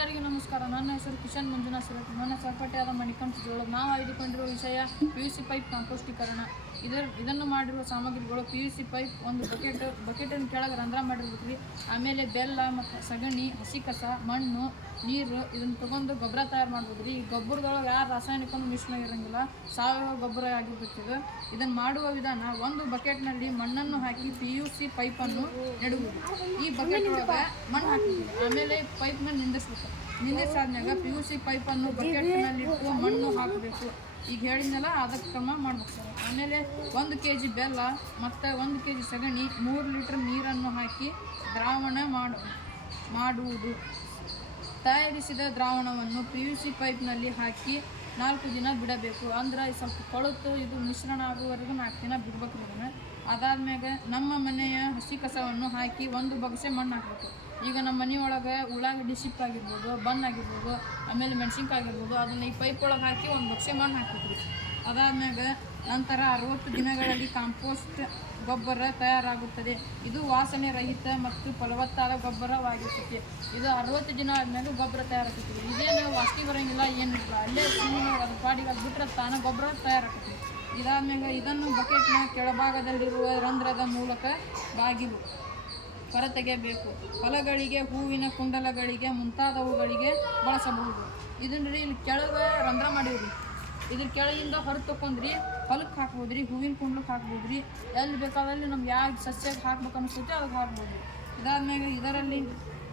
ಎಲ್ಲರಿಗೂ ನಮಸ್ಕಾರ. ನನ್ನ ಹೆಸರು ಕಿಶನ್ ಮಂಜುನಾಥ್ ಸಿರಟ್ಟಿ. ನನ್ನ ಸಹಪಾಠಿಯಾದ ಮಣಿಕಂಠ ಜೋಳ. ನಾವು ಆಯ್ದುಕೊಂಡಿರುವ ವಿಷಯ PVC ಪೈಪ್ ಕಾಂಪೋಸ್ಟೀಕರಣ. ಇದನ್ನು ಮಾಡಿರುವ ಸಾಮಗ್ರಿಗಳು PVC ಪೈಪ್, ಒಂದು ಬಕೆಟಿನ ಕೆಳಗೆ ರಂಧ್ರ ಮಾಡಿರ್ಬೇಕು ರೀ. ಆಮೇಲೆ ಬೆಲ್ಲ ಮತ್ತು ಸಗಣಿ, ಹಸಿ ಕಸ, ಮಣ್ಣು, ನೀರು ಇದನ್ನು ತೊಗೊಂಡು ಗೊಬ್ಬರ ತಯಾರು ಮಾಡ್ಬೋದು ರೀ. ಈ ಗೊಬ್ಬರದೊಳಗೆ ಯಾರು ರಾಸಾಯನಿಕ ಮಿಶ್ರಣ ಇರೋಂಗಿಲ್ಲ, ಸಾವಯವ ಗೊಬ್ಬರ ಆಗಿರ್ಬೇಕು. ಇದನ್ನು ಮಾಡುವ ವಿಧಾನ: ಒಂದು ಬಕೆಟ್ನಲ್ಲಿ ಮಣ್ಣನ್ನು ಹಾಕಿ PVC ಪೈಪನ್ನು ನೆಡುವುದು. ಈ ಬಕೆಟ್ ಒಳಗೆ ಮಣ್ಣು ಹಾಕಿದ್ವಿ, ಆಮೇಲೆ ಪೈಪ್ನ ನಿಂದಿಸಾದ್ಮೇಲೆ PVC ಪೈಪನ್ನು ಬಕೆಟ್ನಲ್ಲಿಟ್ಟು ಮಣ್ಣು ಹಾಕಬೇಕು. ಈಗ ಹೇಳಿದ್ನಲ್ಲ, ಅದಕ್ಕೆ ಕ್ರಮ ಮಾಡ್ಬೇಕು ಸರ್. ಆಮೇಲೆ 1 kg ಬೆಲ್ಲ ಮತ್ತು 1 kg ಸಗಣಿ, 3 ಲೀಟ್ರ್ ನೀರನ್ನು ಹಾಕಿ ದ್ರಾವಣ ಮಾಡುವುದು. ತಯಾರಿಸಿದ ದ್ರಾವಣವನ್ನು PVC ಪೈಪ್ನಲ್ಲಿ ಹಾಕಿ 4 ದಿನ ಬಿಡಬೇಕು. ಅಂದ್ರೆ ಸ್ವಲ್ಪ ಕೊಳುತು ಇದು ಮಿಶ್ರಣ ಆಗುವವರೆಗೂ 4 ದಿನ ಬಿಡ್ಬೇಕು. ಅದಾದ್ಮೇಲೆ ನಮ್ಮ ಮನೆಯ ಹಸಿ ಕಸವನ್ನು ಹಾಕಿ 1 ಬಗಸೆ ಮಣ್ಣು ಹಾಕಬೇಕು. ಈಗ ನಮ್ಮ ಮನೆಯೊಳಗೆ ಉಳ್ಳಾಗಡ್ಡಿ ಸಿಪ್ಪೆ ಆಗಿರ್ಬೋದು, ಬನ್ ಆಗಿರ್ಬೋದು, ಆಮೇಲೆ ಮೆಣಸಿನ್ಕಾಯಿ ಆಗಿರ್ಬೋದು, ಅದನ್ನು ಈ ಪೈಪ್ ಒಳಗೆ ಹಾಕಿ 1 ಬಗಸೆ ಮಣ್ಣು ಹಾಕಬೇಕು. ಅದಾದ್ಮೇಲೆ ನಂತರ 60 ದಿನಗಳಲ್ಲಿ ಕಾಂಪೋಸ್ಟ್ ಗೊಬ್ಬರ ತಯಾರಾಗುತ್ತದೆ. ಇದು ವಾಸನೆ ರಹಿತ ಮತ್ತು ಫಲವತ್ತಾದ ಗೊಬ್ಬರವಾಗಿರ್ತದೆ. ಇದು 60 ದಿನ ಆದಮೇಲೆ ಗೊಬ್ಬರ ತಯಾರಾಗ್ತದೆ. ಇದೇನು ವಾಸನೆ ಬರೋಂಗಿಲ್ಲ, ಏನಿಲ್ಲ, ಅಲ್ಲೇ ಸುಮ್ಮನೆ ಅದು ಪಾಡಿಗೆ ಅದು ಬಿಟ್ಟರೆ ತಾನೇ ಗೊಬ್ಬರ ತಯಾರಾಗ್ತದೆ. ಇದಾದ್ಮೇಲೆ ಇದನ್ನು ಬಕೆಟ್ನ ಕೆಳಭಾಗದಲ್ಲಿರುವ ರಂಧ್ರದ ಮೂಲಕ ಬಾಗಿಲು ಹೊರತೆಗೆಯಬೇಕು. ಫಲಗಳಿಗೆ, ಹೂವಿನ ಕುಂಡಲಗಳಿಗೆ ಮುಂತಾದವುಗಳಿಗೆ ಬಳಸಬಹುದು. ಇದನ್ನ ಇಲ್ಲಿ ಕೆಳಗೆ ರಂಧ್ರ ಮಾಡಿವ್ರಿ, ಇದ್ರ ಕೆಳಗಿಂದ ಹೊರ ತಕೊಂಡ್ರಿ ಹೊಲಕ್ಕೆ ಹಾಕ್ಬೋದ್ರಿ, ಹೂವಿನ ಕುಂಡ್ಲಕ್ಕೆ ಹಾಕ್ಬೋದ್ರಿ, ಎಲ್ಲಿ ಬೇಕಾದಲ್ಲಿ ನಮ್ಗೆ ಯಾವ ಸಸ್ಯಕ್ಕೆ ಹಾಕ್ಬೇಕು ಅನಿಸುತ್ತೆ ಅದಕ್ಕೆ ಹಾಕ್ಬೋದು. ಇದಾದ್ಮೇಲೆ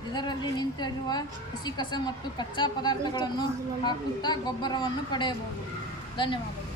ಇದರಲ್ಲಿ ನಿಂತಿರುವ ಹಸಿ ಕಸ ಮತ್ತು ಕಚ್ಚಾ ಪದಾರ್ಥಗಳನ್ನು ಹಾಕುತ್ತಾ ಗೊಬ್ಬರವನ್ನು ಪಡೆಯಬಹುದು. ಧನ್ಯವಾದಗಳು.